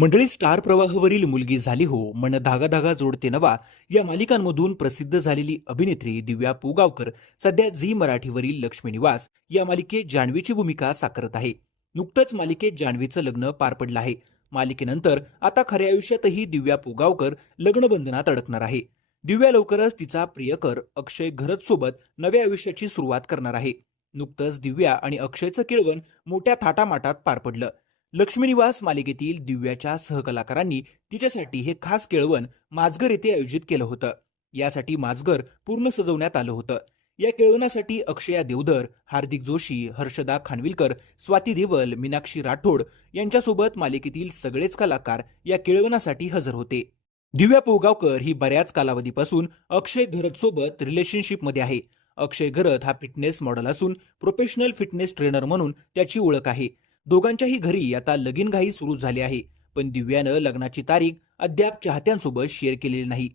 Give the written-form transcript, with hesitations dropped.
मंडळी, स्टार प्रवाहावरील मुलगी झाली हो, मन धागा धागा जोडते नवा या मालिकांमधून प्रसिद्ध झालेली अभिनेत्री दिव्या पुगावकर सध्या झी मराठीवरील लक्ष्मी निवास या मालिकेत जान्हवीची भूमिका साकारत आहे. नुकतंच मालिकेत जान्हवीचं लग्न पार पडलं आहे. मालिकेनंतर आता खऱ्या आयुष्यातही दिव्या पुगावकर लग्नबंधनात अडकणार आहे. दिव्या लवकरच तिचा प्रियकर अक्षय घरत सोबत नव्या आयुष्याची सुरुवात करणार आहे. नुकतंच दिव्या आणि अक्षयचं केळवण मोठ्या थाटामाटात पार पडलं. लक्ष्मी निवास मालिकेतील दिव्याच्या सहकलाकारांनी तिच्यासाठी हे खास केळवण माझघर येथे आयोजित केलं होतं. यासाठी माझघर पूर्ण सजवण्यात आलं होतं. या केळवणासाठी अक्षया देवधर, हार्दिक जोशी, हर्षदा खानविलकर, स्वाती देवल, मीनाक्षी राठोड यांच्यासोबत मालिकेतील सगळेच कलाकार या केळवणासाठी हजर होते. दिव्या पोगावकर ही बऱ्याच कालावधीपासून अक्षय घरत सोबत रिलेशनशिपमध्ये आहे. अक्षय घरत हा फिटनेस मॉडेल असून प्रोफेशनल फिटनेस ट्रेनर म्हणून त्याची ओळख आहे. दोघांच्याही घरी आता लगीनघाई सुरू झाली आहे, पण दिव्यानं लग्नाची तारीख अद्याप चाहत्यांसोबत शेअर केलेली नाही.